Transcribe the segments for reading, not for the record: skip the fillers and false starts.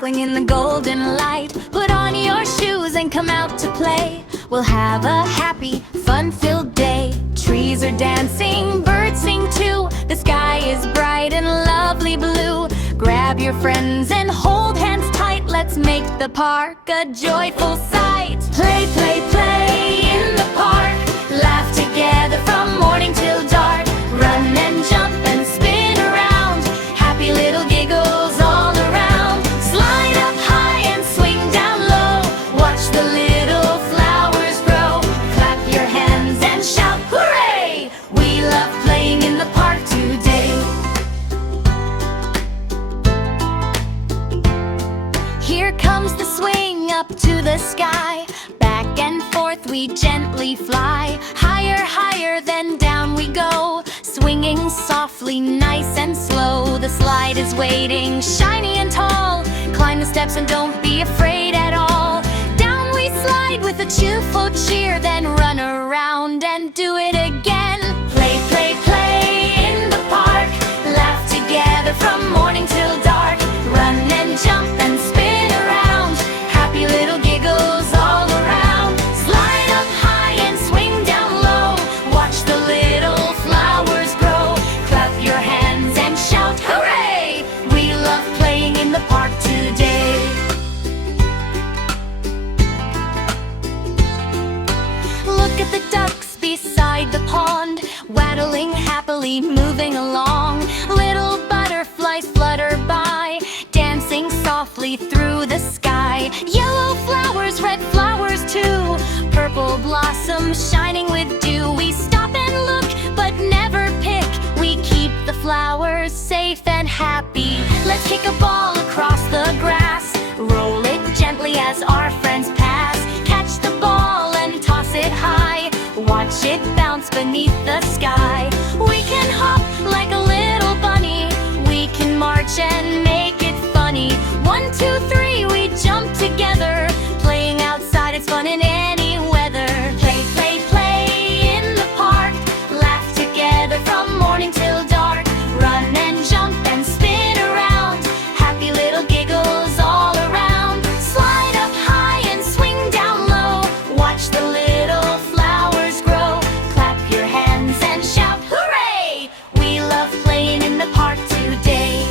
sparkling in the golden light. Put on your shoes and come out to play. We'll have a happy, fun-filled day. Trees are dancing, birds sing too. The sky is bright and lovely blue. Grab your friends and hold hands tight. Let's make the park a joyful sight. Play, play, play in the park. Laugh together from morning till dark. Run and jump and spin around. Happy little giggles all around. Slide up high and swing down low. Watch the little flowers grow. Clap your hands and shout hooray! We love playing in the park today. Here comes the swing up to the sky. Back and forth we gently fly. Higher, higher, then down we go. Swinging softly, nice and slow. The slide is waiting, shiny and tall. Climb the steps and don't be afraid at all. Down we slide with a cheerful cheer. Then run around and do it again. Play, play, play in the park. Laugh together from morning till dark. Run and jump and spin around. Happy little giggles all around. Slide up high and swing down low. Watch the little flowers grow. Clap your hands and shout hooray! We love playing in the park today. Look at the ducks beside the pond, waddling happily, moving along. Little butterflies flutter by, dancing softly through the sky. Yellow flowers, red flowers too. Purple blossoms shining with dew. We stop and look, but never pick. We keep the flowers safe and happy. Let's kick a ball across the grass. Roll it gently as our friends pass. Catch the ball and toss it high. Watch it bounce beneath the sky. We can hop like a little bunny. We can march and make it funny. 1, 2, 3, we jump together. Playing outside, it's fun in any weather. Play, play, play in the park. Laugh together from morning till dark. Run and jump and spin around. Happy little giggles all around. Slide up high and swing down low. Watch the little flowers grow. Clap your hands and shout hooray! We love playing in the park today.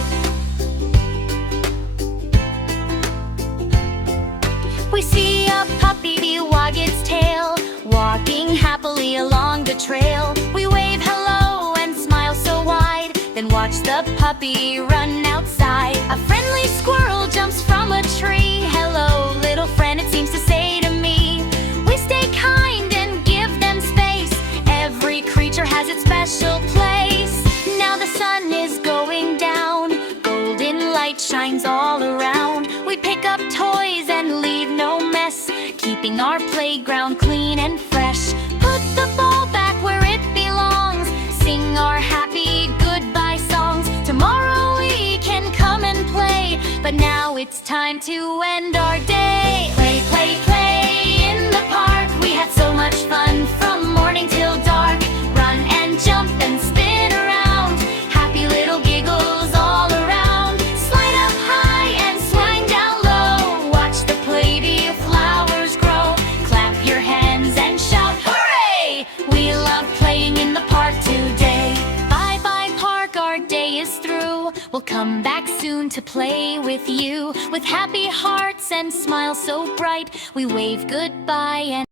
We see a puppy wag its tail, walking happily along the trail. We wave hello and smile so wide, then watch the puppy run outside. A friendly squirrel jumps from a tree. Hello, little friend, it seems to say to me. We stay kind and give them space. Every creature has its special place. Now the sun is going down. Golden light shines all around. We pick up toys and leave no mess, keeping our playground clean and fresh. Put the ball back where it belongs. Sing our happy goodbye songs. Tomorrow we can come and play, but now it's time to end our day. Play, play, play in the park. We had so much fun from morning till dark. Run and jump and spin around. Happy little giggles all around. Slide up high and swing down low. Watch the play flowers grow. Clap your hands and shout hooray! We love playing in the park today. Bye bye park, our day is through. We'll come back soon to play with you. With happy hearts and smiles so bright, we wave goodbye and